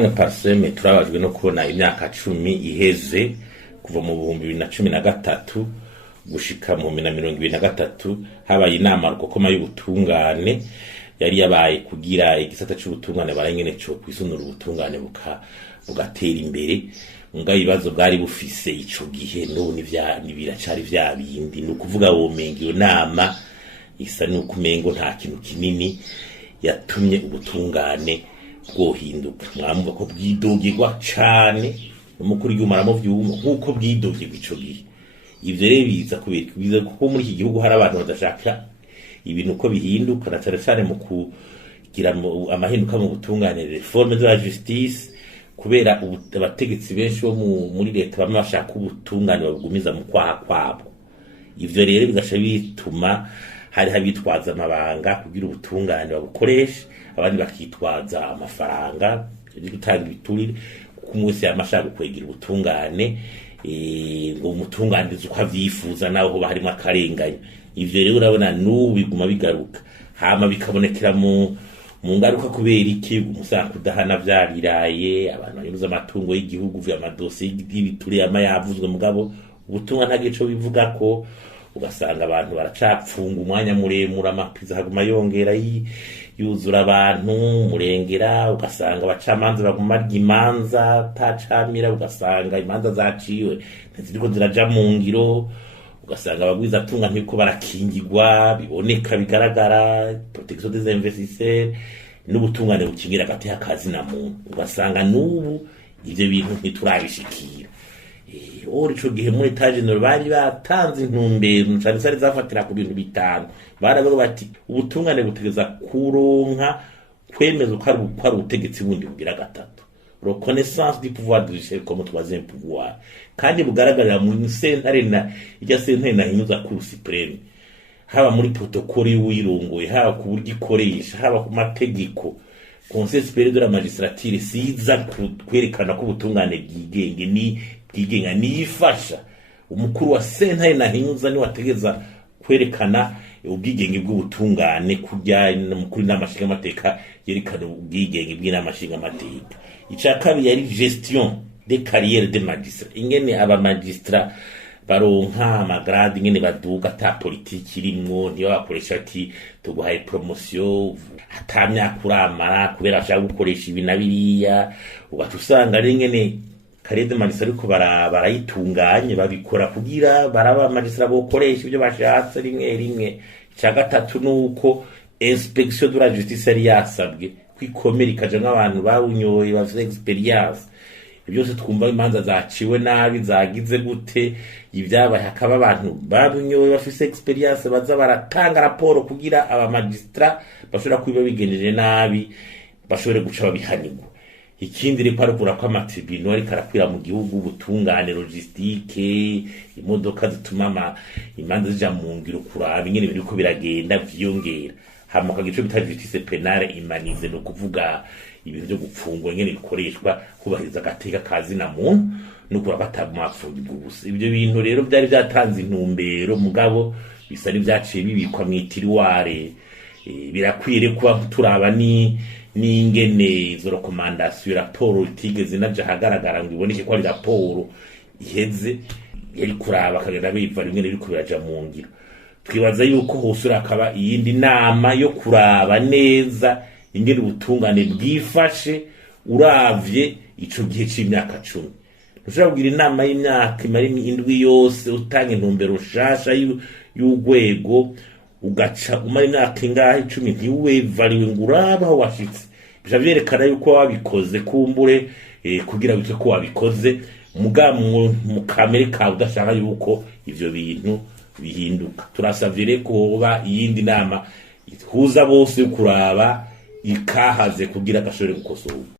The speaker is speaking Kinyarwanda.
mwishanga Parseme turabajwe no kubona imyaka 10 iheze kuva mu 2013 gushika mu 2023 habaye inama rukokoma y'ubutungane yari yabaye kugira igisata cy'ubutungane barangene cyo kwisunura ubutungane bugatera imbere nga ibibazo bwari bufise ico gihe none biracari vya bindi no kuvuga womenga iyo nama isa n'ukumengo nta kintu kinini yatumye ubutungane bwohinduka mwamva ko bwidogirwa cane umukuru y'umaramo vyuma nkuko bwidogirwa ico gihe ivyo rero biza kuko muri iki gihugu hari abantu badashaka ibintu ko bihinduka na cyane mu kugira amahinduka mu butungane reforme de la justice kubera abategetsi benshi bo muri leta bamwe bashaka ubutungane babugumiza mu kwaha kwabo. Ivyo rero bigasha bituma hari habitwaza amabanga kugira ubutungane babukoresha, abandi bakitwaza amafaranga gutanga ibiturire kumwese yamashaka kwegera ubutungane ngo umutunganize uko avyifuza naho harimo akarenganya. Ivyo rero urabona n'ubiguma bigaruka hama bikabonekera mu ngaruka kubera iki umusanga kudahana vyariraye abantu banyuza amatungo y'igihugu vya madosi y'ibituriye amayavuzwe mugabo ubutumwa ntagico bivuga ko ugasanga abantu baracapfunga umwanya muremure amapiza haguma yongera yuzura abantu murengera ugasanga abacamanza baguma imanza tacamira ugasanga imanza zaciwe ntiziriko ziraja mu ngiro ugasanga abagwiza atunga ntiko barakingirwa biboneka bigaragara protection des investisseurs n'ubutungane bukingira gati y'akazi na muntu ugasanga n'ubu ivyo bintu ntiturabishikira ico gihe muri etage no bari batanze intumbero cyane cyane zafatira ku bintu bitanu baravuga bati ubutungane butegeza kuronka kwemeza ko ari ubutegetsi bundi bugira gatatu reconnaissance du pouvoir du chef comme troisième pouvoir kandi bugaragarira mu sentare na ijya sentare na hinyuza ku supreme haba muri protocole y'uwirongoye haba ku buryo ikoresha haba ku mategeko conseil supérieur de la magistrature siza kwerekana ko ubutungane bwigenga nifasha umukuru wa sentare na hinyuza ni wategeza kwerekana ubwigenge bw'ubutungane kujya mukuru n'amashinga amateka yerekana ubwigenge bw'inamashinga amateka. Icakabi yari gestion des carrières des magistrats ingene aba magistrats baronka amagrade ingene baduga ta politiki irimwo niyo bakoresha ati tuguhaye promotion atamya kuramara kubera ashaka gukoresha ibinabiriya ugatusanga ari ingene carrière des magistrats ariko barayitunganye babikora kugira baraba magistrats bokoresha ibyo bashatse rimwe. Icyagatatu nuko inspection de la justice yari yasabwe kwikomera ikaje nk'abantu bawunyoye bafite experience byose twumva imanza zaciwe nabi zagize gute ibyabaye hakaba abantu babunyoye bafite experience baza baratanga raporo kugira aba magistrat bashobora kwiba bigeneje nabi bashobore guca babihanirwa. Ikindi riko arukura ko amatribunal ari karakwira mu gihugu ubutungane logistique imodoka zituma imanza zija mu ngiro kuraba ingene biriko biragenda vyongera hama kagico bita justice penale imanize no kuvuga ibintu byo gupfungwa ingene bikoreshwa kubahiriza agateka kazi na muntu no kurabata mafungirwa ubusa. Ibyo bintu rero byari byatanze intumbero mugabo bisa n'ibyaciye bibikwa mu itiriware birakwire kuba turaba n'ingene izo recommandation raporo itigeze naje hagaragara ngo iboneke ko ari raporo iheze yari kuraba kagenda biva rimwe biri kubiraja mu ngiro. Twibaza yuko hosura akaba iyindi nama yo kuraba neza ingene ubutungane bwifashe uravye ico gihe c'imyaka 10 ushobora kugira inama y'imyaka imari indwi yose utanga intumbero shasha y'ugwego ugaca umara imyaka ingahe 10 ntiwevariwe nguraba aho washitse bisha vyerekana yuko wabikoze kumbure kugira bitwe ko wabikoze mu kamere ka udashaka yuko ivyo bintu bihinduka. Turasavire ko hoba iyindi nama ihuza bose kuraba ikahaze kugira gashobore gukosoka.